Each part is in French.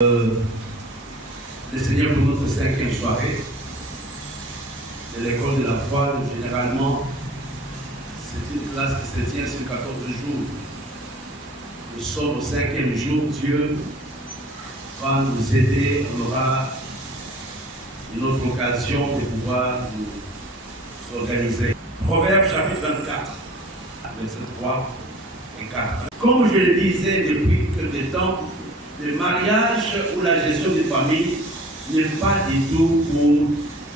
Le Seigneur pour notre cinquième soirée de l'école de la foi. Généralement, c'est une classe qui se tient sur 14 jours. Nous sommes au cinquième jour. Dieu va nous aider. On aura une autre occasion de pouvoir nous organiser. Proverbe chapitre 24, versets 3 et 4. Comme je le disais depuis quelque temps, le mariage ou la gestion des familles n'est pas du tout pour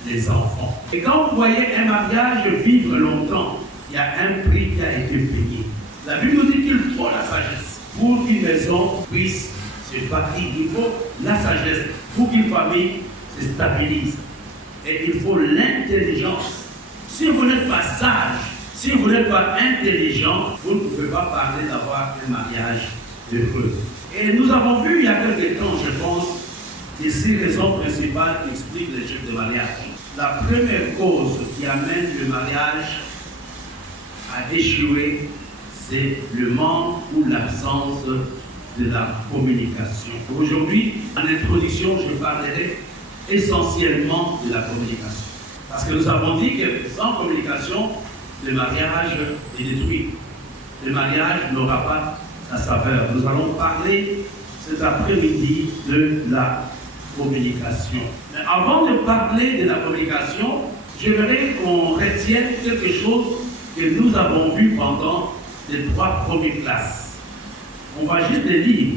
les enfants. Et quand vous voyez un mariage vivre longtemps, il y a un prix qui a été payé. La Bible nous dit qu'il faut la sagesse pour qu'une maison puisse se bâtir. Il faut la sagesse pour qu'une famille se stabilise. Et il faut l'intelligence. Si vous n'êtes pas sage, si vous n'êtes pas intelligent, vous ne pouvez pas parler d'avoir un mariage heureux. Et nous avons vu il y a quelques temps, je pense, les 6 raisons principales qui expliquent l'échec de mariage. La première cause qui amène le mariage à échouer, c'est le manque ou l'absence de la communication. Aujourd'hui, en introduction, je parlerai essentiellement de la communication. Parce que nous avons dit que sans communication, le mariage est détruit. Le mariage n'aura pas sa saveur. Nous allons parler cet après-midi de la communication. Mais avant de parler de la communication, j'aimerais qu'on retienne quelque chose que nous avons vu pendant les 3 premières classes. On va juste les lire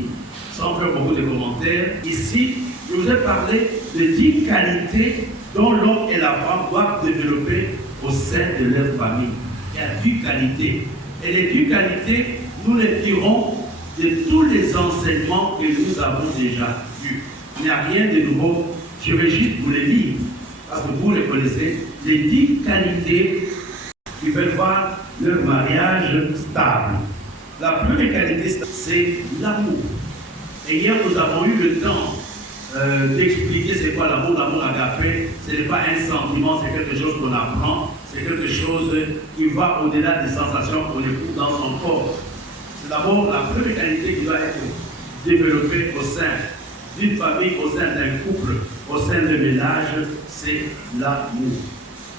sans faire beaucoup de commentaires. Ici, je vous ai parlé de 10 qualités dont l'homme et la femme doivent développer au sein de leur famille. Il y a 10 qualités. Et les 10 qualités, nous les tirons de tous les enseignements que nous avons déjà vus. Il n'y a rien de nouveau. Je vais juste vous les lire, parce que vous les connaissez. Les 10 qualités qui veulent voir leur mariage stable. La première qualité, c'est l'amour. Et hier, nous avons eu le temps d'expliquer c'est quoi l'amour. L'amour agapé, ce n'est pas un sentiment, c'est quelque chose qu'on apprend, c'est quelque chose qui va au-delà des sensations qu'on éprouve dans son corps. C'est d'abord la première qualité qui doit être développée au sein d'une famille, au sein d'un couple, au sein d'un ménage, c'est l'amour.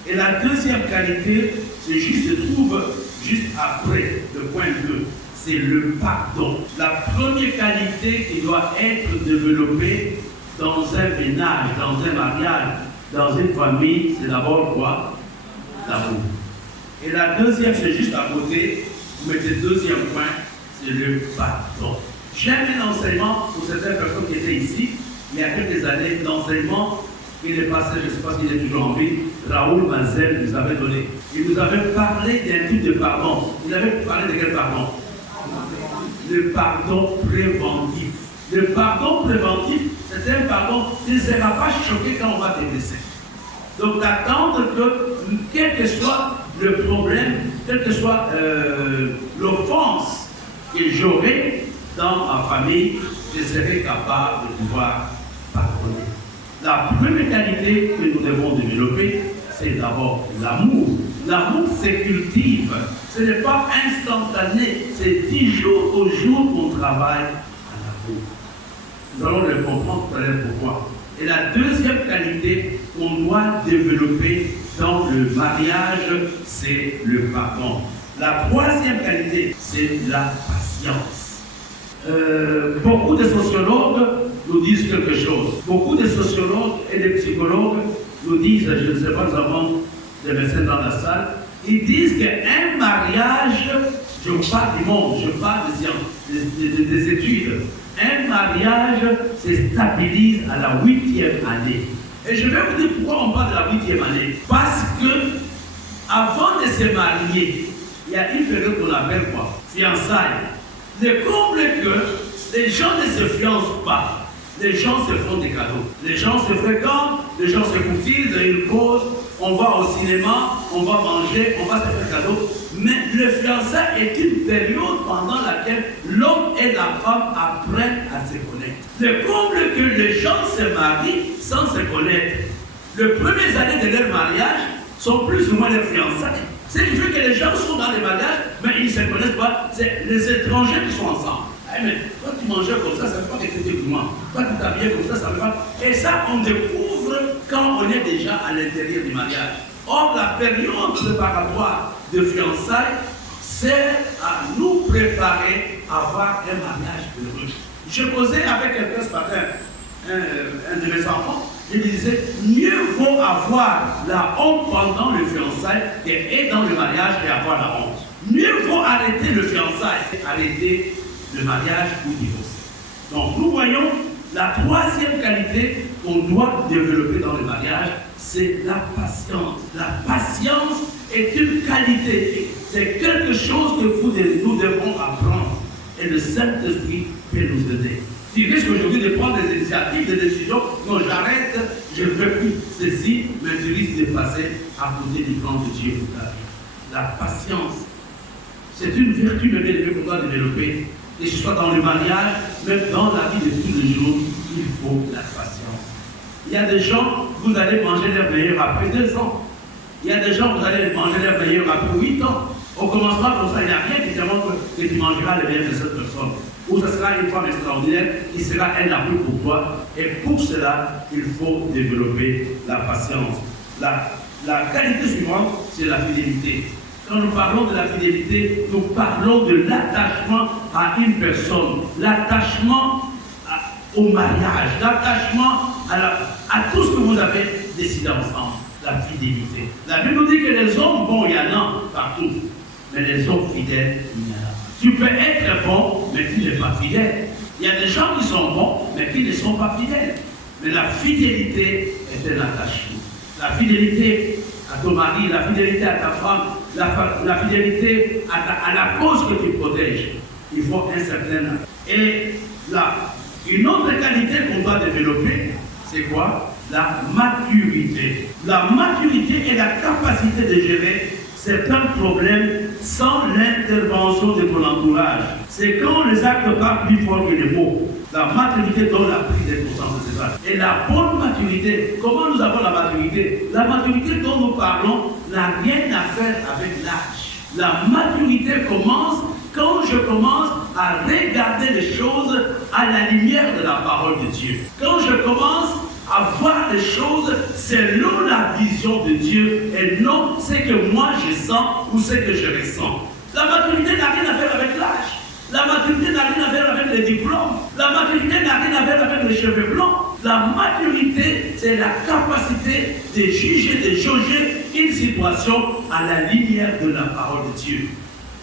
Et la deuxième qualité, se trouve juste après le point 2, c'est le pardon. La première qualité qui doit être développée dans un ménage, dans un mariage, dans une famille, c'est d'abord quoi? L'amour. Et la deuxième, c'est juste à côté, vous mettez le deuxième point, c'est le pardon. J'aime un enseignement pour certaines personnes qui étaient ici, il y a quelques années, l'enseignement qu'il est passé, je ne sais pas s'il est toujours en vie, Raoul Mazel nous avait donné. Il nous avait parlé d'un type de pardon. Il avait parlé de quel pardon? Le pardon préventif. Le pardon préventif, c'est un pardon qui ne sera pas choqué quand on va te blesser. Donc d'attendre que, quel que soit le problème, quelle que soit l'offense que j'aurai dans ma famille, je serai capable de pouvoir pardonner. La première qualité que nous devons développer, c'est d'abord l'amour. L'amour se cultive. Ce n'est pas instantané. C'est 10 jours au jour qu'on travaille à l'amour. Nous allons le comprendre tout à l'heure pourquoi. Et la deuxième qualité qu'on doit développer dans le mariage, c'est le pardon. La troisième qualité, c'est la patience. Beaucoup de sociologues nous disent quelque chose. Beaucoup de sociologues et de psychologues nous disent, je ne sais pas, nous avons des médecins dans la salle, ils disent qu'un mariage, je parle du monde, je parle des sciences, des études, un mariage se stabilise à la 8e année. Et je vais vous dire pourquoi on parle de la 8e année. Parce que, avant de se marier, il y a une période qu'on appelle quoi? Fiançailles. Le comble est que les gens ne se fiancent pas. Les gens se font des cadeaux. Les gens se fréquentent, les gens se confient, ils causent, on va au cinéma, on va manger, on va se faire cadeau. Mais le fiançailles est une période pendant laquelle l'homme et la femme apprennent à se connaître. Le comble est que les gens se marient sans se connaître. Les premières années de leur mariage sont plus ou moins les fiançailles. C'est du fait que les gens sont dans les mariages, mais ils ne se connaissent pas. C'est les étrangers qui sont ensemble. Mais quand tu mangeais comme ça ne veut pas que tu étais gourmand. Quand tu t'habillais comme ça ne veut pas. Et ça, on découvre quand on est déjà à l'intérieur du mariage. Or, la période préparatoire de fiançailles sert à nous préparer à avoir un mariage heureux. Je causais avec quelqu'un ce matin, un de mes enfants, je disais, mieux vaut avoir la honte pendant le fiançailles et dans le mariage et avoir la honte. Mieux vaut arrêter le fiançailles et arrêter le mariage ou divorcer. Donc nous voyons la troisième qualité qu'on doit développer dans le mariage, c'est la patience. La patience est une qualité, c'est quelque chose que nous devons apprendre. Et le Saint-Esprit peut nous aider. Tu risques aujourd'hui de prendre des initiatives, des décisions. Non, j'arrête, je ne veux plus ceci, mais tu risques de passer à côté du plan de Dieu pour ta vie. La patience, c'est une vertu de Dieu qu'on doit développer. Que ce soit dans le mariage, même dans la vie de tous les jours, il faut la patience. Il y a des gens, vous allez manger leur meilleur après 2 ans. Il y a des gens, vous allez manger leur meilleur après 8 ans. On commencera comme ça, il n'y a rien qui te montre que tu mangeras le meilleur de cette personne. Ou ce sera une femme extraordinaire qui sera un appui pour toi. Et pour cela, il faut développer la patience. La qualité suivante, c'est la fidélité. Quand nous parlons de la fidélité, nous parlons de l'attachement à une personne, l'attachement au mariage, l'attachement à tout ce que vous avez décidé ensemble, la fidélité. La Bible nous dit que les hommes bons, il y en a partout, mais les hommes fidèles, il y en a. Tu peux être bon, mais tu n'es pas fidèle. Il y a des gens qui sont bons, mais qui ne sont pas fidèles. Mais la fidélité est un attachement. La fidélité à ton mari, la fidélité à ta femme, la fidélité à la cause que tu protèges. Il faut un certain... Et là, une autre qualité qu'on doit développer, c'est quoi? La maturité. La maturité est la capacité de gérer certains problèmes sans l'intervention de ton entourage. C'est quand les actes parlent plus fort que les mots. La maturité donne la prise des consciences, etc. Et la bonne maturité, comment nous avons la maturité? La maturité dont nous parlons n'a rien à faire avec l'âge. La maturité commence quand je commence à regarder les choses à la lumière de la parole de Dieu. Quand je commence à voir les choses selon la vision de Dieu et non ce que moi je sens ou ce que je ressens. La maturité n'a rien à faire avec l'âge. La maturité n'a rien à faire avec les diplômes. La maturité n'a rien à faire avec les cheveux blancs. La maturité, c'est la capacité de juger, de jauger une situation à la lumière de la parole de Dieu.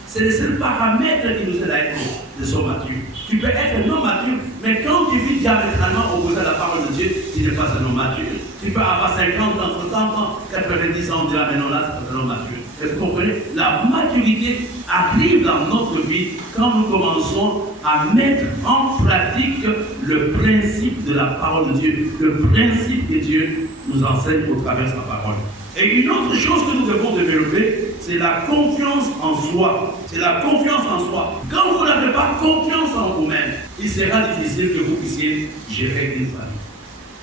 C'est le seul paramètre qui nous aide à être de son mature. Tu peux être non mature, mais quand tu vis diamétralement opposé à la parole de Dieu, tu n'es pas un homme mature. Tu peux avoir 50 ans, 60 ans, 90 ans, on dira, mais non, là, c'est un homme mature. Et vous comprenez? La maturité arrive dans notre vie quand nous commençons à mettre en pratique le principe de la parole de Dieu, le principe que Dieu nous enseigne au travers de sa parole. Et une autre chose que nous devons développer, c'est la confiance en soi. C'est la confiance en soi. Quand vous n'avez pas confiance en vous-même, il sera difficile que vous puissiez gérer une famille.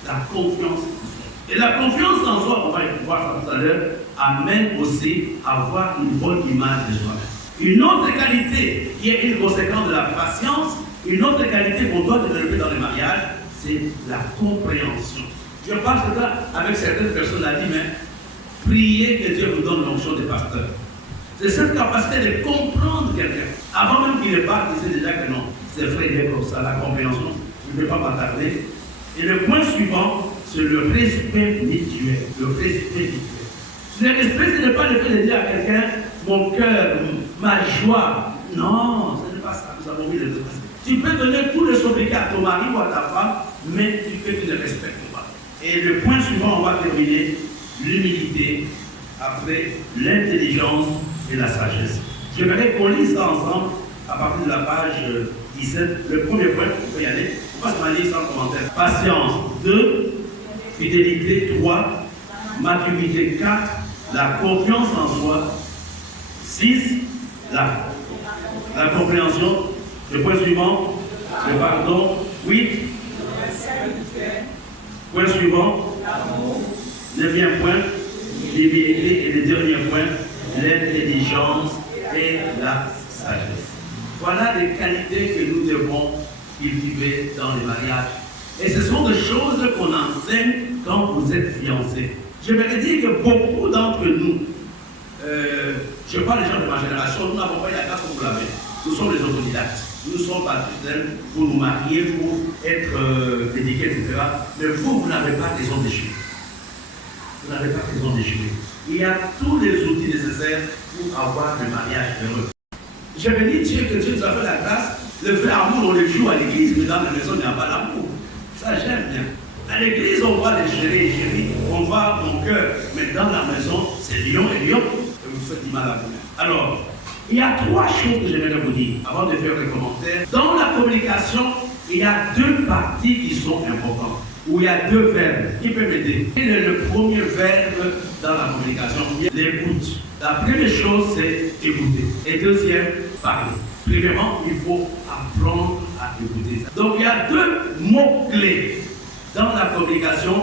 La confiance en soi. Et la confiance en soi, on va y voir ça tout à l'heure, amène aussi à avoir une bonne image de soi-même. Une autre qualité qui est une conséquence de la patience, une autre qualité qu'on doit développer dans le mariage, c'est la compréhension. Je parle de ça avec certaines personnes à dire, mais priez que Dieu vous donne l'onction de pasteur. C'est cette capacité de comprendre quelqu'un. Avant même qu'il ne parle, il sait déjà que non, c'est vrai, il est comme ça, la compréhension. Je ne vais pas m'attarder. Et le point suivant, c'est le respect mutuel. Le respect mutuel. Le respect, ce n'est pas le fait de dire à quelqu'un, mon cœur, ma joie. Non, ce n'est pas ça. Nous avons mis le respect. Tu peux donner tous les sobriquets à ton mari ou à ta femme, mais tu ne le respectes pas. Et le point suivant, on va terminer, l'humilité, après l'intelligence et la sagesse. J'aimerais qu'on lise ça ensemble à partir de la page 17. Le premier point, on peut y aller. On va se lire sans commentaire. Patience 2, fidélité 3, maturité 4, la confiance en soi 6, la compréhension. Le point suivant, le pardon 8. Point suivant, 9e point, l'humilité, et le dernier point, l'intelligence et la sagesse. Voilà des qualités que nous devons cultiver dans les mariages. Et ce sont des choses qu'on enseigne quand vous êtes fiancés. Je vais dire que beaucoup d'entre nous, je parle des gens de ma génération, nous n'avons pas eu la carte comme vous l'avez. Nous sommes les autodidactes. Nous sommes partis pour nous marier, pour être dédiés, etc. Mais vous n'avez pas raison d'échouer. Vous n'avez pas raison d'échouer. Il y a tous les outils nécessaires pour avoir le mariage heureux. Je vais dire Dieu que Dieu nous a fait la grâce. Le vrai amour, on le joue à l'église, mais dans la maison, il n'y a pas d'amour. Ça, j'aime bien. À l'église, on voit les chéris, on voit mon cœur. Mais dans la maison, c'est lion et lion. Et vous faites du mal à vous-même. Alors, il y a trois choses que j'aimerais vous dire avant de faire les commentaires. Dans la communication, il y a deux parties qui sont importantes. Où il y a deux verbes. Qui peut m'aider? Quel est le premier verbe dans la communication? L'écoute. La première chose, c'est écouter. Et deuxième, parler. Premièrement, il faut apprendre à écouter. Donc, il y a deux mots-clés dans la communication.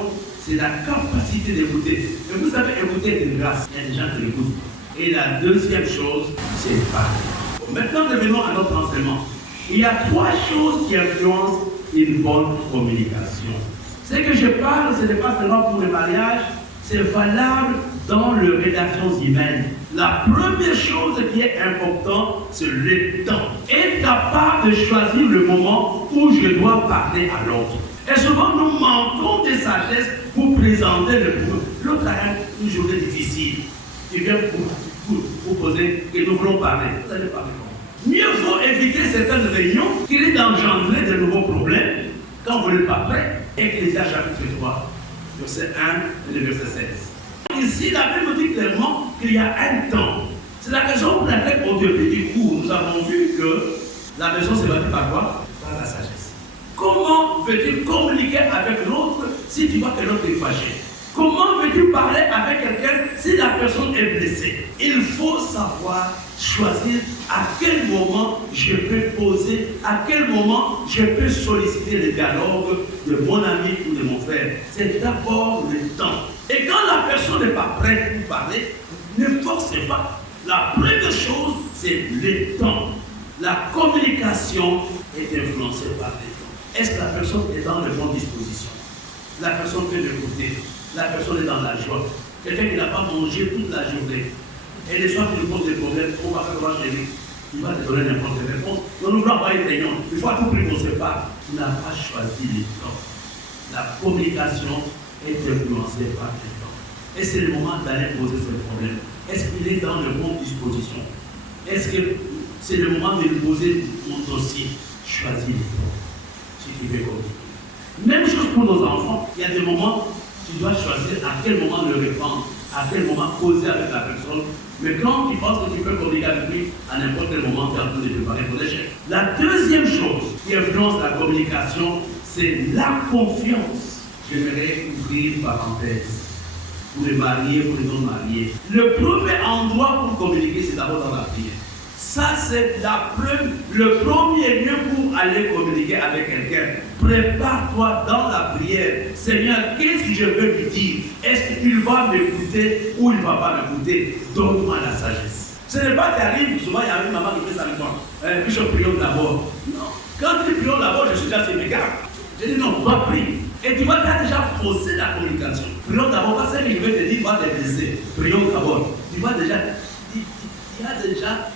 C'est la capacité d'écouter. Et vous savez, écouter est une grâce. Il y a des gens qui écoutent. Et la deuxième chose, c'est parler. Maintenant, revenons à notre enseignement. Il y a trois choses qui influencent une bonne communication. Ce que je parle, ce n'est pas seulement pour le mariage, c'est valable dans les relations humaines. La première chose qui est importante, c'est le temps. Être capable de choisir le moment où je dois parler à l'autre. Et souvent, nous manquons de sagesse pour présenter le problème. L'autre a une journée difficile. Tu viens pour poser et nous voulons parler. Vous allez parler comment? Mieux vaut éviter certaines réunions qui risquent d'engendrer de nouveaux problèmes quand vous n'êtes pas prêt. Ecclésiaste chapitre 3, verset 1 et le verset 16. Ici, la Bible dit clairement qu'il y a un temps. C'est la raison pour laquelle, au début du cours, nous avons vu que la maison s'est bâtie par quoi? Par la sagesse. Comment veux-tu communiquer avec l'autre si tu vois que l'autre est fâché? Comment veux-tu parler avec quelqu'un si la personne est blessée? Il faut savoir choisir à quel moment je peux poser, à quel moment je peux solliciter le dialogue de mon ami ou de mon frère. C'est d'abord le temps. Et quand la personne n'est pas prête pour parler, ne forcez pas. La première chose, c'est le temps. La communication est influencée par le temps. Est-ce que la personne est dans les bonnes dispositions? La personne peut l'écouter. La personne est dans la joie. Quelqu'un qui n'a pas mangé toute la journée. Et le soir, tu lui poses des problèmes. On va faire comment chez lui? Il va te donner n'importe quelle réponse. Donc, nous voulons avoir une réunion. Il faut à tout prix qu'on se parle. Tu n'as pas choisi le temps. La communication est influencée par le temps. Et c'est le moment d'aller poser ce problème. Est-ce qu'il est dans de bonnes dispositions? Est-ce que c'est le moment de lui poser mon dossier? Choisis le temps. Si tu veux communiquer. Même chose pour nos enfants. Il y a des moments, tu dois choisir à quel moment le répondre, à quel moment causer avec la personne. Mais quand tu penses que tu peux communiquer avec lui, à n'importe quel moment, tu es en train de préparer pour l'échec. La deuxième chose qui influence la communication, c'est la confiance. J'aimerais ouvrir une parenthèse pour les mariés, pour les non-mariés. Le premier endroit pour communiquer, c'est d'abord dans la prière. Ça, c'est le premier lieu pour aller communiquer avec quelqu'un. Prépare-toi dans la prière. Seigneur, qu'est-ce que je veux lui dire? Est-ce qu'il va m'écouter ou il ne va pas m'écouter? Donne-moi la sagesse. Ce n'est pas qui arrive, souvent il y a une maman qui fait ça avec moi. Bishop, prions d'abord. Non. Quand tu prions d'abord, je suis déjà sur mes gardes. Je dis non, on va prier. Et tu vois, tu as déjà faussé la communication. Prions d'abord, parce que je vais te dire, va te blesser. Prions d'abord. Tu vois déjà, tu as déjà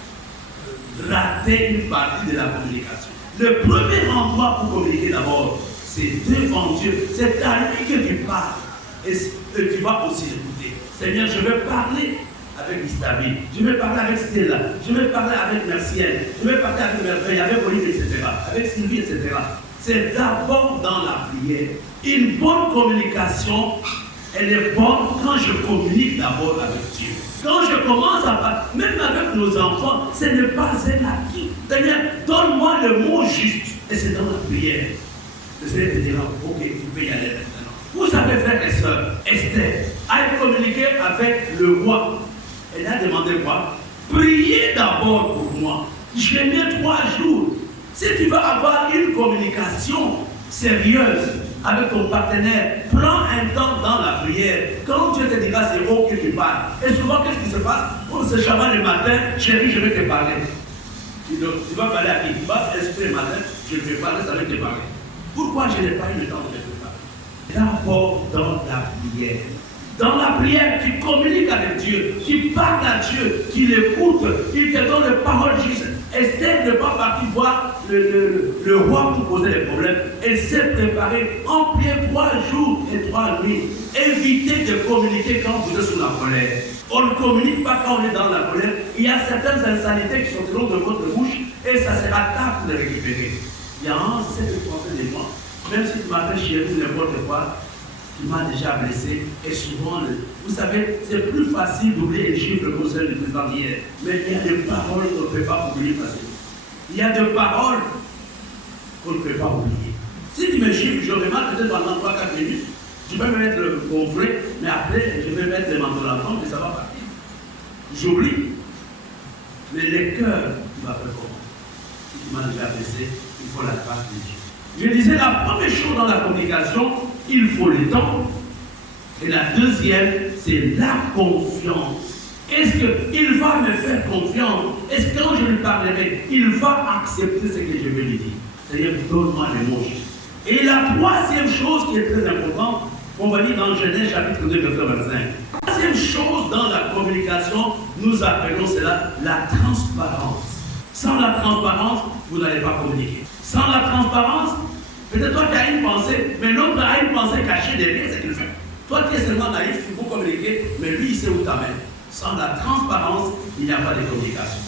raté une partie de la communication. Le premier endroit pour communiquer d'abord, c'est devant Dieu. C'est à lui que tu parles. Et tu vas aussi écouter. Seigneur, je veux parler avec Istabi, je vais parler avec Stella, je vais parler avec Mercienne, je vais parler avec Merveille, avec Olive, etc., avec Sylvie, etc. C'est d'abord dans la prière. Une bonne communication, elle est bonne quand je communique d'abord avec Dieu. Quand je commence à parler, même avec nos enfants, ce n'est pas un acquis. Seigneur, donne-moi le mot juste. Et c'est dans la prière. Le Seigneur te dira, ok, tu peux y aller maintenant. Vous savez, frères et sœurs, Esther a communiqué avec le roi. Elle a demandé quoi? Priez d'abord pour moi. Je mets 3 jours. Si tu veux avoir une communication sérieuse avec ton partenaire, prends un temps dans la prière. Quand Dieu te dira c'est ok, tu parles. Et souvent, qu'est-ce qui se passe? On se chamane le matin, chérie, je vais te parler. Tu vas parler à qui? Tu vas exprimer ma tête, je vais parler, ça va te parler. Pourquoi je n'ai pas eu le temps de te parler? D'abord dans la prière. Dans la prière, tu communiques avec Dieu, tu parles à Dieu, tu l'écoutes, il te donne les paroles justes. Esther n'est pas partie voir le roi pour poser les problèmes. Elle s'est préparée en prière 3 jours et 3 nuits. Évitez de communiquer quand vous êtes sous la colère. On ne communique pas quand on est dans la colère. Il y a certaines insanités qui sont le long de votre bouche et ça sera tard pour les récupérer. Il y a un, c'est de penser des gens. Même si tu m'appelles chez vous n'importe quoi, tu m'as déjà blessé. Et souvent, vous savez, c'est plus facile d'oublier les chiffres que celle du président d'hier. Mais il y a des paroles qu'on ne peut pas oublier facilement. Il y a des paroles qu'on ne peut pas oublier. Si tu me chiffres, je remarque peut-être pendant 3-4 minutes, je peux me mettre au frais, mais après, je vais mettre les manteaux à la tombe et ça va partir. J'oublie. Mais le cœur, tu vas faire comment? Si tu m'as déjà blessé, il faut la grâce de Dieu. Je disais, la première chose dans la communication, il faut le temps. Et la deuxième, c'est la confiance. Est-ce qu'il va me faire confiance? Est-ce que quand je lui parlerai, il va accepter ce que je vais lui dire? C'est-à-dire, donne-moi les mots justes. Et la troisième chose qui est très importante, on va dire dans Genèse chapitre 2, verset 25. La troisième chose dans la communication, nous appelons cela la transparence. Sans la transparence, vous n'allez pas communiquer. Sans la transparence, peut-être toi tu as une pensée, mais l'autre a une pensée cachée derrière ce qu'il fait. Toi tu es seulement naïf, tu peux communiquer, mais lui il sait où t'amène. Sans la transparence, il n'y a pas de communication.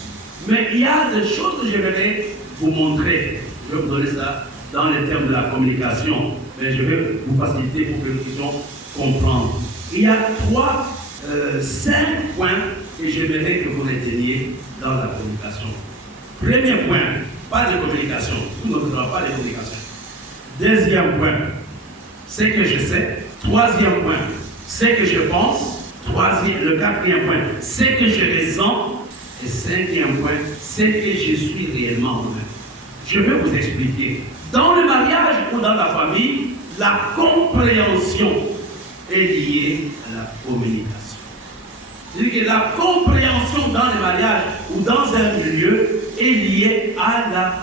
Mais il y a des choses que je vais vous montrer. Je vais vous donner ça dans les termes de la communication, mais je vais vous faciliter pour que nous puissions comprendre. Il y a 5 points que j'aimerais que vous reteniez dans la communication. Premier point, pas de communication. Nous n'aurons pas de communication. Deuxième point, c'est que je sais. Troisième point, c'est que je pense. Le quatrième point, c'est que je ressens. Et cinquième point, c'est que je suis réellement moi-même. Je vais vous expliquer. Dans le mariage ou dans la famille, la compréhension est liée à la communication. C'est-à-dire que la compréhension dans le mariage ou dans un milieu est liée à la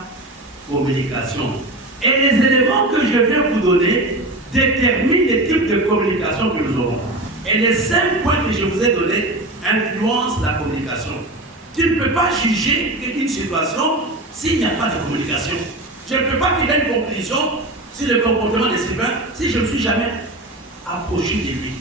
communication. Et les éléments que je viens vous donner déterminent les types de communication que nous aurons. Et les 5 points que je vous ai donnés influencent la communication. Tu ne peux pas juger une situation s'il n'y a pas de communication. Je ne peux pas tirer une conclusion sur le comportement de Sylvain si je ne me suis jamais approché de lui.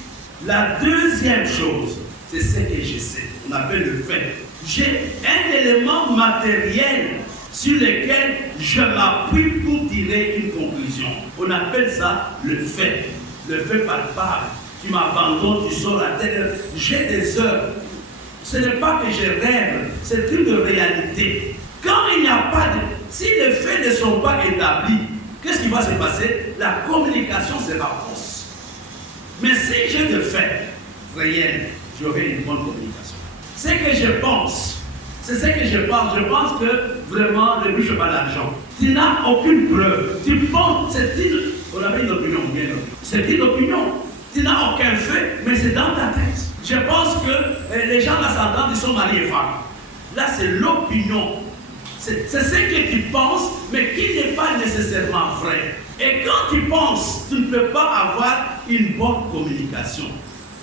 La deuxième chose, c'est ce que je sais. On appelle le fait. J'ai un élément matériel sur lequel je m'appuie pour tirer une conclusion. On appelle ça le fait. Le fait palpable. Tu m'abandonnes, tu sors la tête. J'ai des heures. Ce n'est pas que je rêve, c'est une réalité. Quand il n'y a pas de... Si les faits ne sont pas établis, qu'est-ce qui va se passer? La communication sera fausse. Mais si j'ai des faits réels, j'aurai une bonne communication. Ce que je pense, c'est ce que je pense. Je pense que vraiment le but, je pas l'argent. Tu n'as aucune preuve. Tu penses, on avait une opinion, bien. C'est une opinion. Tu n'as aucun fait, mais c'est dans ta tête. Je pense que les gens là s'entendent, ils sont mariés et femmes. Là, c'est l'opinion. C'est ce que tu penses, mais qui n'est pas nécessairement vrai. Et quand tu penses, tu ne peux pas avoir une bonne communication.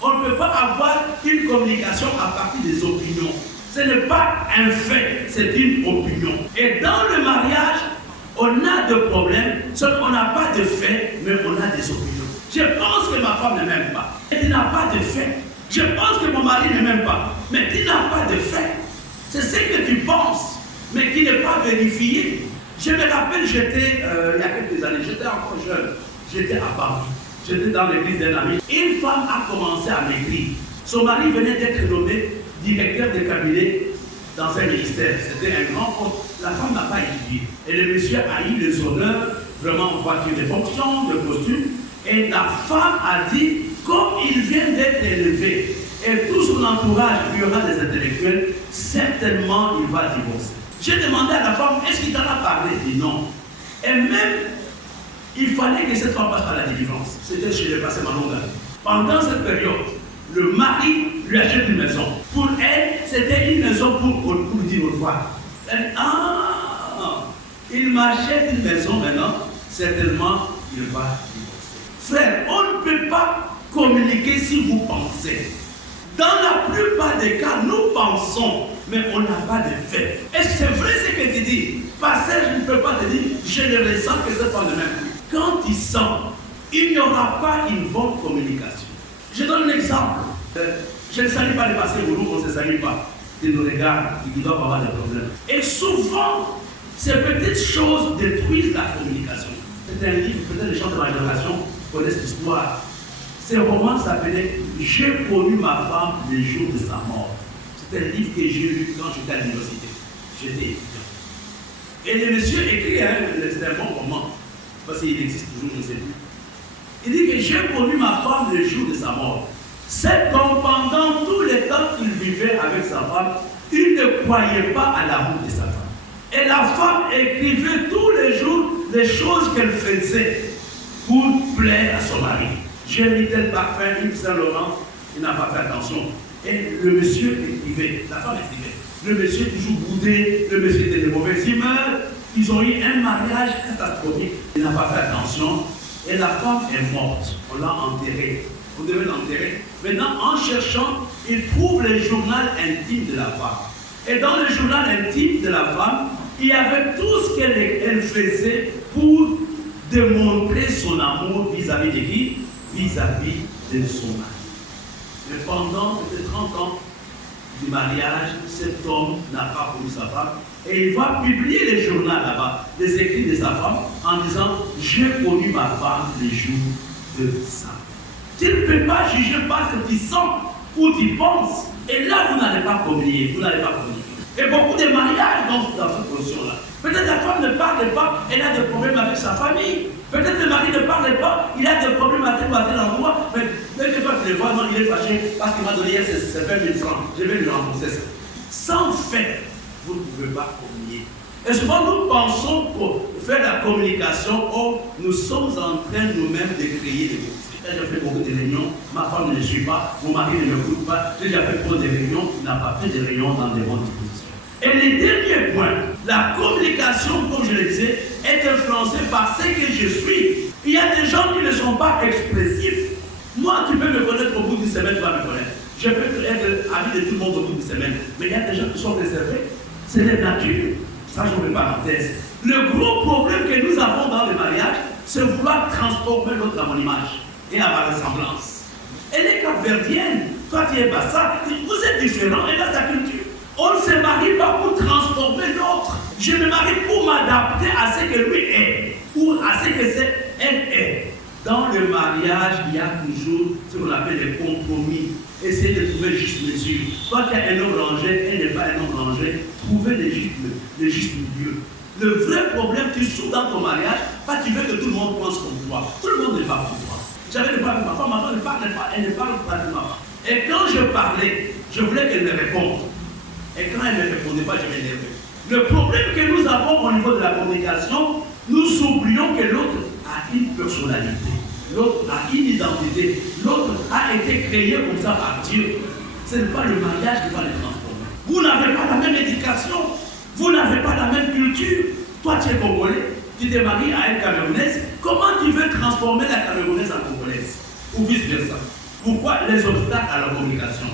On ne peut pas avoir une communication à partir des opinions. Ce n'est pas un fait, c'est une opinion. Et dans le mariage, on a des problèmes, sauf qu'on n'a pas de fait, mais on a des opinions. Je pense que ma femme ne m'aime pas, et tu n'as pas de fait. Je pense que mon mari ne m'aime pas, mais tu n'as pas de fait. C'est ce que tu penses, mais qui n'est pas vérifié. Je me rappelle, j'étais, il y a quelques années, j'étais encore jeune, j'étais à Paris, j'étais dans l'église d'un ami. Une femme a commencé à m'écrire. Son mari venait d'être nommé directeur de cabinet dans un ministère. C'était un grand poste. La femme n'a pas étudié. Et le monsieur a eu les honneurs, vraiment en voiture de fonction, de costume. Et la femme a dit, comme il vient d'être élevé, et tout son entourage, il y aura des intellectuels, certainement il va divorcer. J'ai demandé à la femme, est-ce qu'il t'en a parlé? Elle dit non. Et même, il fallait que cette femme passe par la délivrance. C'était chez le passé Malonga. Pendant cette période, le mari lui achète une maison. Pour elle, c'était une maison pour dire au revoir. Elle dit, ah, il m'achète une maison maintenant, certainement il va divorcer. Frère, on ne peut pas communiquer si vous pensez. Dans la plupart des cas, nous pensons, mais on n'a pas de fait. Est-ce que c'est vrai ce que tu dis? Pasteur, je ne peux pas te dire, je ne ressens que cette femme de même. Quand il sent, il n'y aura pas une bonne communication. Je donne un exemple. Je ne salue pas les pasteurs, on ne se salue pas. Ils nous regardent, ils doivent avoir des problèmes. Et souvent, ces petites choses détruisent la communication. C'est un livre, peut-être les gens de ma génération connaissent l'histoire. Ce roman s'appelait « J'ai connu ma femme le jour de sa mort ». C'est un livre que j'ai lu quand j'étais à l'université. J'étais étudiant. Et le monsieur écrit, c'est un bon roman, parce qu'il existe toujours, je ne sais plus. Il dit que j'ai connu ma femme le jour de sa mort. Cet homme, pendant tout le temps qu'il vivait avec sa femme, il ne croyait pas à l'amour de sa femme. Et la femme écrivait tous les jours les choses qu'elle faisait pour plaire à son mari. J'ai mis tel parfum, une Saint-Laurent, il n'a pas fait attention. Et le monsieur écrivait, la femme écrivait. Le monsieur toujours boudé, le monsieur était de mauvaise humeur. Ils ont eu un mariage catastrophique. Il n'a pas fait attention. Et la femme est morte. On l'a enterrée. On devait l'enterrer. Maintenant, en cherchant, il trouve le journal intime de la femme. Et dans le journal intime de la femme, il y avait tout ce qu'elle faisait pour démontrer son amour vis-à-vis de qui? Vis-à-vis de son mari. Mais pendant peut-être 30 ans du mariage, cet homme n'a pas connu sa femme. Et il va publier le journal là-bas, les écrits de sa femme, en disant « J'ai connu ma femme le jour de sa mort ». Tu ne peux pas juger parce que tu sens ou tu penses. Et là, vous n'allez pas communier, vous n'allez pas communiquer. Et beaucoup de mariages dans cette position-là. Peut-être la femme ne parle pas, elle a des problèmes avec sa famille. Peut-être le mari ne parle pas, il a des problèmes à tel ou à tel endroit. Mais dès que tu le vois, non, il est fâché parce qu'il m'a donné hier ses 20 000 francs. Je vais lui rembourser ça. Sans fait, vous ne pouvez pas communier. Et souvent, nous pensons pour faire la communication, oh, nous sommes en train nous-mêmes de créer des conflits. J'ai fait beaucoup de réunions, ma femme ne le suit pas, mon mari ne me coûte pas, j'ai déjà fait trop de réunions, il n'a pas fait de réunions dans des bonnes dispositions. Et le dernier point, la communication, comme je le disais, est influencée par ce que je suis. Il y a des gens qui ne sont pas expressifs. Moi, tu peux me connaître au bout d'une semaine, tu vas me connaître. Je peux être ami de tout le monde au bout d'une semaine. Mais il y a des gens qui sont réservés. C'est la nature. Ça, je mets parenthèse. Le gros problème que nous avons dans le mariage, c'est vouloir transformer l'autre à mon image et à ma ressemblance. Elle est capverdienne. Toi, tu es pas ça. Vous êtes différents. Elle a sa culture. On ne se marie pas pour transformer l'autre. Je me marie pour m'adapter à ce que lui est ou à ce que elle est. Dans le mariage, il y a toujours ce qu'on appelle les compromis. Essayez de trouver le juste mesure. Toi qui as un homme rangé, elle n'est pas un homme rangé. Trouvez le juste milieu. Le vrai problème, tu souffres dans ton mariage, parce que tu veux que tout le monde pense comme toi. Tout le monde n'est pas comme toi. J'avais le parler de ma femme ne parle pas, elle ne parle pas de ma femme. Et quand je parlais, je voulais qu'elle me réponde. Et quand elle ne répondait pas, je m'énervais. Le problème que nous avons au niveau de la communication, nous oublions que l'autre a une personnalité, l'autre a une identité, l'autre a été créé comme ça par Dieu. Ce n'est pas le mariage qui va les transformer. Vous n'avez pas la même éducation, vous n'avez pas la même culture. Toi, tu es congolais, tu t'es marié à une Camerounaise. Comment tu veux transformer la Camerounaise en congolaise? Ou vice-versa? Pourquoi les obstacles à la communication?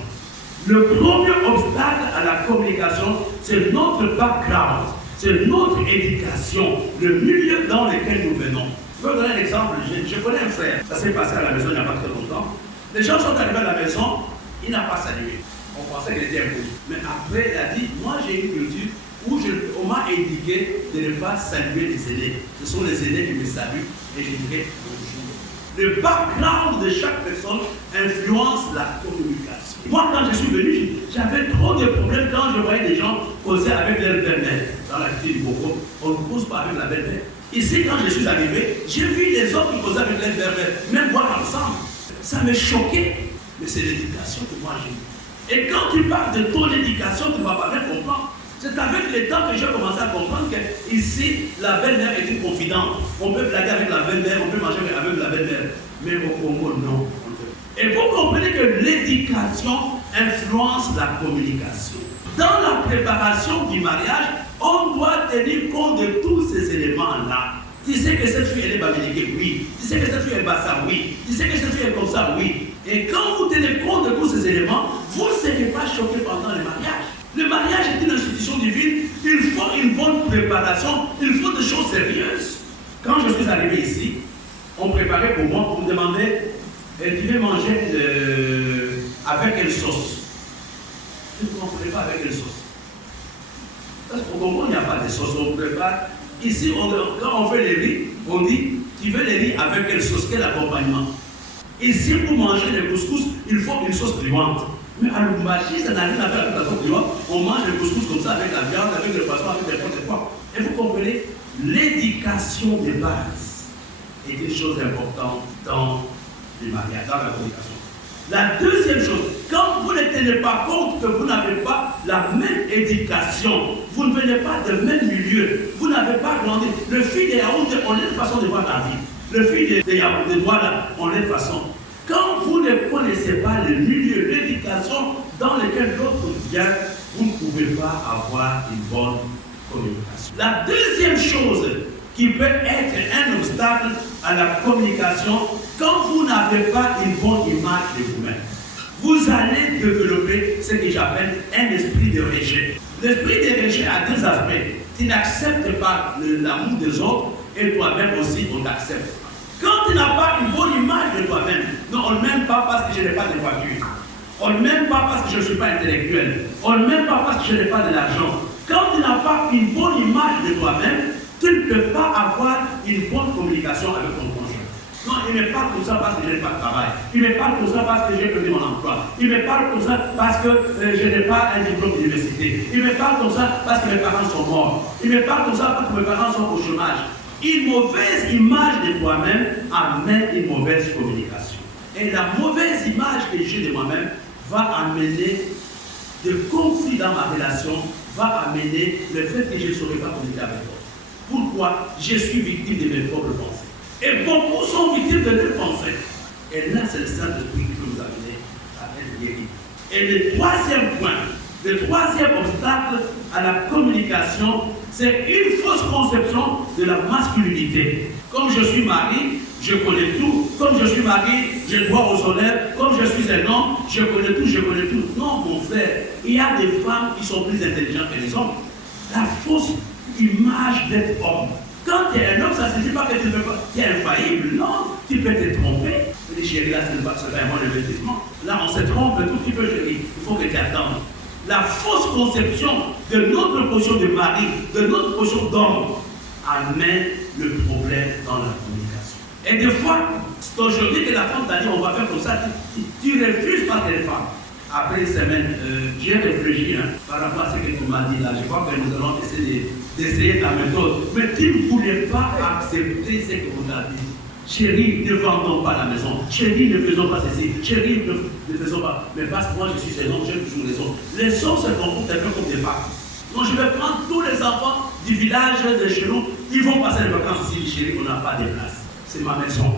Le premier obstacle à la communication, c'est notre background, c'est notre éducation, le milieu dans lequel nous venons. Je vais vous donner un exemple. Je connais un frère, ça s'est passé à la maison il n'y a pas très longtemps. Les gens sont arrivés à la maison, il n'a pas salué. On pensait qu'il était impoli. Mais après, il a dit, moi j'ai une culture où on m'a indiqué de ne pas saluer les aînés. Ce sont les aînés qui me saluent et je dirais bonjour. Le background de chaque personne influence la communication. Moi, quand je suis venu, j'avais trop de problèmes quand je voyais des gens causer avec leur belle-mère. Dans la ville du Boko, on ne cause pas avec la belle-mère. Ici, quand je suis arrivé, j'ai vu les autres qui causaient avec leur belle-mère, même voir ensemble. Ça me choquait. Mais c'est l'éducation que moi j'ai eue. Et quand tu parles de ton éducation, tu ne vas pas bien comprendre. C'est avec le temps que j'ai commencé à comprendre que ici, la belle-mère est une confidente. On peut blaguer avec la belle-mère, on peut manger avec la belle-mère. Mais au Congo, non. Et vous comprenez que l'éducation influence la communication. Dans la préparation du mariage, On doit tenir compte de tous ces éléments-là. Tu sais que cette fille, elle est babéliquée, oui. Tu sais que cette fille, elle est bassa, oui. Tu sais que cette fille est comme ça, oui. Et quand vous tenez compte de tous ces éléments, vous ne serez pas choqué pendant le mariage. Le mariage est une institution divine. Il faut une bonne préparation. Il faut des choses sérieuses. Quand je suis arrivé ici, on préparait pour moi, on me demandait, tu veux manger avec quelle sauce? Je ne comprenais pas avec quelle sauce. Parce qu'au Congo, il n'y a pas de sauce, on prépare. Ici, quand on fait les riz, on dit, tu veux les riz avec quelle sauce, quel accompagnement? Ici, pour manger les couscous, il faut une sauce brillante. Mais à Lubumbashi, ça n'a rien à faire avec la sauce brillante. On mange les couscous comme ça, avec la viande, avec le poisson, avec n'importe quoi. Et vous comprenez, l'éducation de base est une chose importante dans le mariage, dans la communication. La deuxième chose, quand vous ne tenez pas compte que vous n'avez pas la même éducation, vous ne venez pas du même milieu, vous n'avez pas grandi. Le fils de Yaoundé, on a une façon de voir la vie. Le fils de Yaoundé, voilà, on a une façon. Quand vous ne connaissez pas le milieu, l'éducation dans lequel l'autre vient, vous ne pouvez pas avoir une bonne communication. La deuxième chose qui peut être un obstacle à la communication, quand vous n'avez pas une bonne image de vous-même, vous allez développer ce que j'appelle un esprit de rejet. L'esprit de rejet a deux aspects. Tu n'acceptes pas l'amour des autres et toi-même aussi on t'accepte. Quand tu n'as pas une bonne image de toi-même, non, on ne m'aime pas parce que je n'ai pas de voiture. On ne m'aime pas parce que je ne suis pas intellectuel. On ne m'aime pas parce que je n'ai pas de l'argent. Quand tu n'as pas une bonne image de toi-même, tu ne peux pas avoir une bonne communication avec ton conjoint. Non, il me parle comme ça parce que je n'ai pas de travail. Il me parle comme ça parce que j'ai perdu mon emploi. Il me parle comme ça parce que je n'ai pas un diplôme d'université. Il me parle comme ça parce que mes parents sont morts. Il me parle comme ça parce que mes parents sont au chômage. Une mauvaise image de toi-même amène une mauvaise communication. Et la mauvaise image que j'ai de moi-même va amener des conflits dans ma relation, va amener le fait que je ne saurais pas communiquer avec toi. Pourquoi? Je suis victime de mes propres pensées. Et beaucoup sont victimes de leurs pensées. Et là, c'est le Saint-Esprit qui peut nous amener à être guéri. Et le troisième point, le troisième obstacle à la communication, c'est une fausse conception de la masculinité. Comme je suis mari, je connais tout. Comme je suis mari, je dois au soleil. Comme je suis un homme, je connais tout, je connais tout. Non, mon frère, il y a des femmes qui sont plus intelligentes que les hommes. La fausse image d'être homme. Quand tu es un homme, ça ne signifie pas que tu es infaillible. Non, tu peux te tromper. Tu dis, chérie, là, c'est pas un bon investissement. Là, on se trompe tout petit peu, chérie. Il faut que tu attendes. La fausse conception de notre position de mari, de notre position d'homme, amène le problème dans la communication. Et des fois, c'est aujourd'hui que la femme t'a dit, on va faire comme ça. Tu refuses pas tes femmes. Après une semaine, j'ai réfléchi par rapport à ce que tu m'as dit là. Je crois que nous allons essayer d'essayer ta méthode. Mais tu ne voulais pas accepter ce que vous avez dit. Chérie, ne vendons pas la maison. Chérie, ne faisons pas ceci. Chérie, ne faisons pas. Mais parce que moi, je suis un homme, j'aime toujours les hommes. Les hommes se comportent un peu comme des femmes. Donc, je vais prendre tous les enfants du village de chez nous. Ils vont passer les vacances ici. Chérie, on n'a pas de place. C'est ma maison.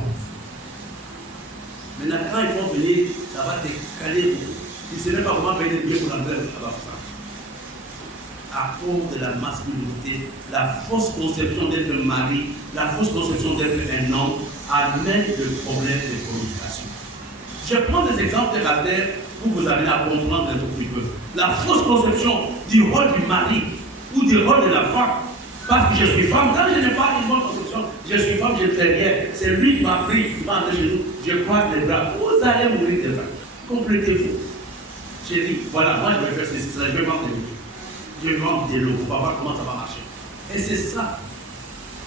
Maintenant, quand ils vont venir, ça va te caler. Tu ne sais même pas comment payer des billets pour l'entrée là-bas. À cause de la masculinité, la fausse conception d'être un mari, la fausse conception d'être un homme, amène le problème de communication. Je prends des exemples terre à terre pour vous amener à comprendre un tout petit peu. La fausse conception du rôle du mari ou du rôle de la femme. Parce que je suis femme, quand je n'ai pas une bonne conception, je suis femme, je ne fais rien. C'est lui qui m'a pris, qui m'a amené chez nous, je croise les bras. Vous allez mourir de faim. Complétez-vous. J'ai dit, voilà, moi je vais faire ceci, je vais vendre des l'eau. Je vais vendre de l'eau, on va voir comment ça va marcher. Et c'est ça.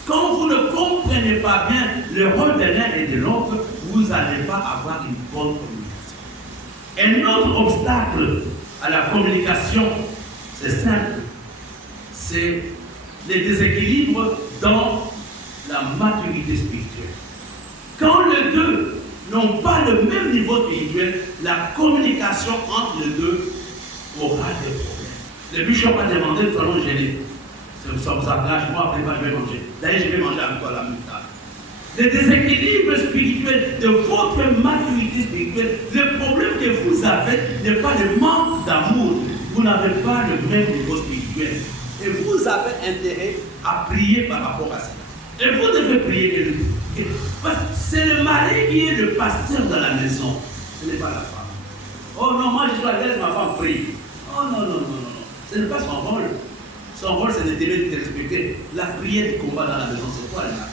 Quand vous ne comprenez pas bien le rôle de l'un et de l'autre, vous n'allez pas avoir une bonne communication. Un autre obstacle à la communication, c'est simple, c'est les déséquilibres dans la maturité spirituelle. Quand les deux n'ont pas le même niveau spirituel, la communication entre les deux aura des problèmes. Le bishop a demandé, nous allons gêner. Ça vous engage, moi après je vais manger. D'ailleurs, je vais manger avec toi à la même table. Le déséquilibre spirituel de votre maturité spirituelle, le problème que vous avez n'est pas le manque d'amour. Vous n'avez pas le même niveau spirituel. Et vous avez intérêt à prier par rapport à cela. Et vous devez prier. Parce que c'est le mari qui est le pasteur dans la maison. Ce n'est pas la femme. Oh non, moi je dois laisser ma femme prier. Oh non, non, non, non. Ce n'est pas son rôle. Son rôle, c'est de t'aimer, de te respecter. La prière du combat dans la maison, c'est quoi là?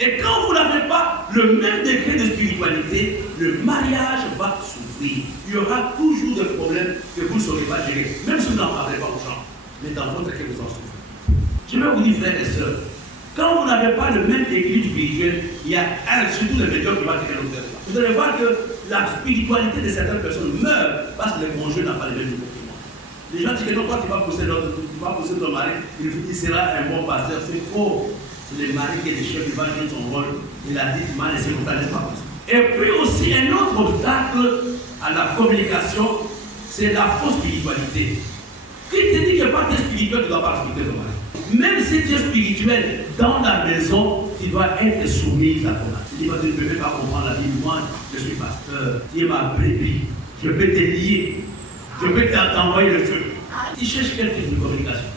Et quand vous n'avez pas le même degré de spiritualité, le mariage va souffrir. Il y aura toujours des problèmes que vous ne saurez pas gérer. Même si vous n'en parlez pas aux gens. Mais dans votre cœur, vous en souffrez. Je vais vous dire, frères et sœurs, quand vous n'avez pas le même équilibre spirituel, il y a surtout le médiocre qui va créer l'autre. Vous allez voir que la spiritualité de certaines personnes meurt parce que les conjoints n'ont pas le même niveau que moi. Les gens disent que non, quand tu vas pousser ton mari, il sera un bon pasteur. C'est faux. C'est le mari qui est le chef, il va jouer son rôle. Il a dit, tu m'as laissé mon laisse pas pousser. Et puis aussi, un autre obstacle à la communication, c'est la fausse spiritualité. Qui te dit que pas que spirituel, tu ne dois pas respecter ton mari. Même si tu es spirituel, dans la maison, tu dois être soumis à ton mari. Tu dis, tu ne peux pas comprendre la vie. Moi, je suis pasteur. Tu es ma brebis. Je peux te lier. Je peux t'envoyer le feu. Tu cherches quel type de communication?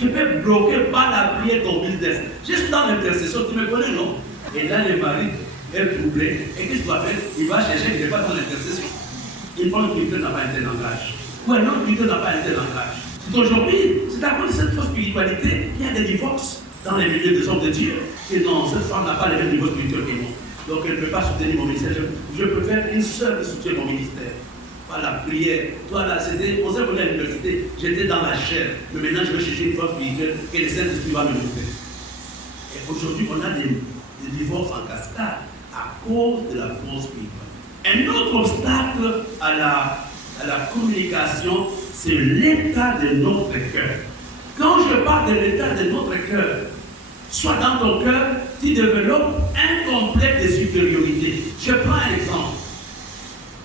Je peux bloquer par la prière ton business. Juste dans l'intercession, tu me connais, non? Et là, le mari est troublé. Et qu'est-ce qu'il doit faire? Il va chercher, il n'est pas dans l'intercession. Il pense que Dieu n'a pas un tel langage. Ouais, non, Dieu n'a pas un tel langage. C'est aujourd'hui, c'est à cause de cette fausse spiritualité qu'il y a des divorces dans les milieux des hommes de Dieu. Et non, cette femme n'a pas le même niveau spirituel que moi. Donc elle ne peut pas soutenir mon ministère. Je peux faire une seule qui soutient mon ministère. Par la prière. Toi là, c'était, on s'est venu à l'université, j'étais dans la chair. Mais maintenant, je vais chercher une force spirituelle que le Saint-Esprit va me montrer. Et aujourd'hui, on a des divorces en cascade à cause de la fausse spiritualité. Un autre obstacle à la communication, c'est l'état de notre cœur. Quand je parle de l'état de notre cœur, soit dans ton cœur, tu développes un complexe de supériorité. Je prends un exemple.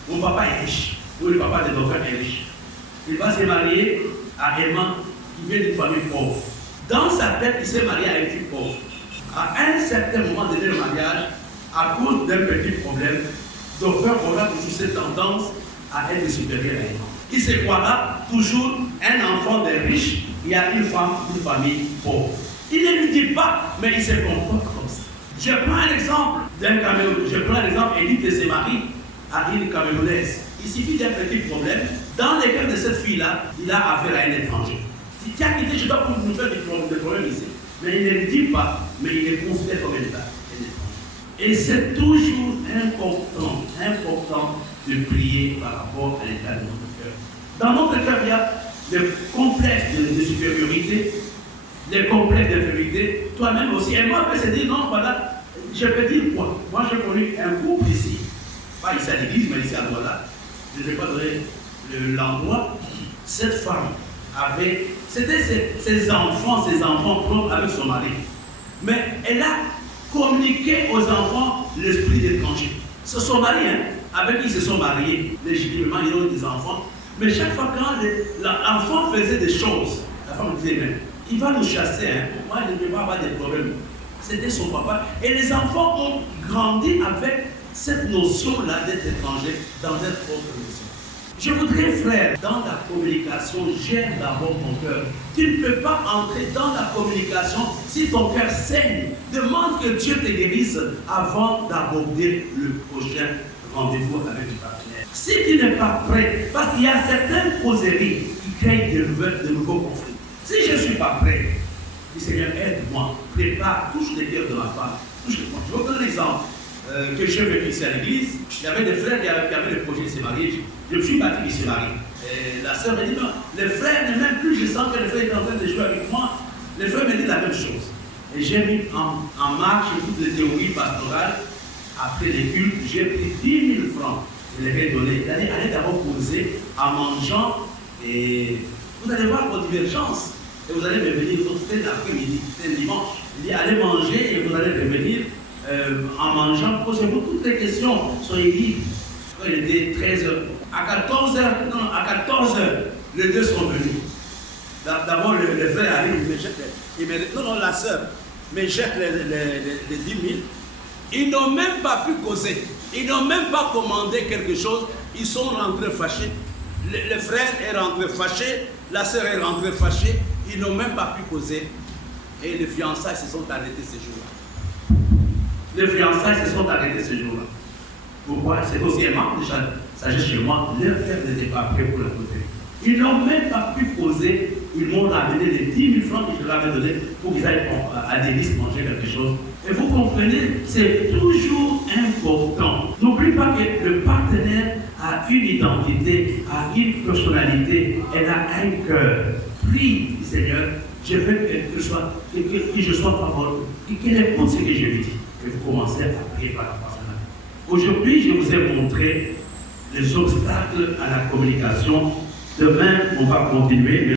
Mon papa est riche. Oui, le papa de ton frère est riche. Il va se marier à Emma, qui vient d'une famille pauvre. Dans sa tête, il s'est marié à une fille pauvre. À un certain moment donné le mariage, à cause d'un petit problème, donc aura toujours cette tendance à être supérieur à Emma. Il se croira toujours un enfant des riches, il y a une femme, une famille pauvre. Il ne lui dit pas, mais il se comporte comme ça. Je prends un exemple d'un Cameroun. Je prends un exemple, Edith se marie à une Camerounaise. Il suffit d'un petit problème. Dans le cas de cette fille-là, il a affaire à un étranger. Si tu as quitté, je dois nous faire des problèmes ici. Mais il ne le dit pas, mais il le considère comme un étranger. Et c'est toujours important de prier par rapport à l'état de notre cœur. Dans notre cœur, il y a le complexe de supériorité, le complexe d'infériorité. Toi-même aussi. Et moi, je peux se dire, non, voilà, je peux dire quoi? Moi, j'ai connu un couple ici. Pas ici à l'église, mais ici à Douala. Je ne vais pas donner l'endroit. Cette femme avait, c'était ses enfants propres avec son mari. Mais elle a communiqué aux enfants l'esprit d'étranger. C'est son mari, hein, avec qui ils se sont mariés. Légitimement, ils ont eu des enfants. Mais chaque fois quand l'enfant faisait des choses, la femme disait, mais il va nous chasser, hein. Moi je ne vais pas avoir des problèmes. C'était son papa. Et les enfants ont grandi avec cette notion-là d'être étranger dans leur propre maison. Je voudrais, frère, dans la communication, gère d'abord ton cœur. Tu ne peux pas entrer dans la communication si ton cœur saigne. Demande que Dieu te guérisse avant d'aborder le prochain rendez-vous avec le partenaire. Si tu n'es pas prêt, parce qu'il y a certaines causeries qui créent de nouveaux conflits. Si je ne suis pas prêt, dis Seigneur, aide-moi, prépare, touche les cœurs de ma femme. Touche-les-moi. Je vais vous donner un exemple. Que je suis ici à l'église, il y avait des frères qui avaient le projet de se marier. Je me suis battu, ils se marient. Et la sœur m'a dit, non, les frères ne m'aiment plus, je sens que les frères sont en train de jouer avec moi. Les frères me disent la même chose. Et j'ai mis en marche toutes les théories pastorales. Après les cultes, j'ai pris 10 000 francs. Je les ai donnés. Il a dit, allez d'abord causer en mangeant et vous allez voir vos divergences. Et vous allez revenir, c'était l'après-midi, c'était dimanche. Il dit, allez manger et vous allez revenir. En mangeant, posez-vous toutes les questions, soyez libres. Quand il était 13h, à 14h, les deux sont venus. D'abord, le frère arrive, il me jette la sœur me jette les 10 000. Ils n'ont même pas pu causer, ils n'ont même pas commandé quelque chose, ils sont rentrés fâchés. Le frère est rentré fâché, la sœur est rentrée fâchée, Ils n'ont même pas pu causer. Et les fiançailles se sont arrêtés ce jour-là. Les fiançailles se sont arrêtés ce jour-là. Pourquoi? C'est aussi un manque de sagesse chez moi. Leur père n'était pas prêt pour la côté. Ils n'ont même pas pu causer. Ils m'ont ramené les 10 000 francs que je leur avais donnés pour qu'ils aillent à Délice manger quelque chose. Et vous comprenez, c'est toujours important. N'oublie pas que le partenaire a une identité, a une personnalité, elle a un cœur. Prie, Seigneur, je veux que je sois favorable. Et qu'elle écoute ce que je lui dis. Et vous commencez à prier par rapport à cela. Aujourd'hui, je vous ai montré les obstacles à la communication. Demain, on va continuer.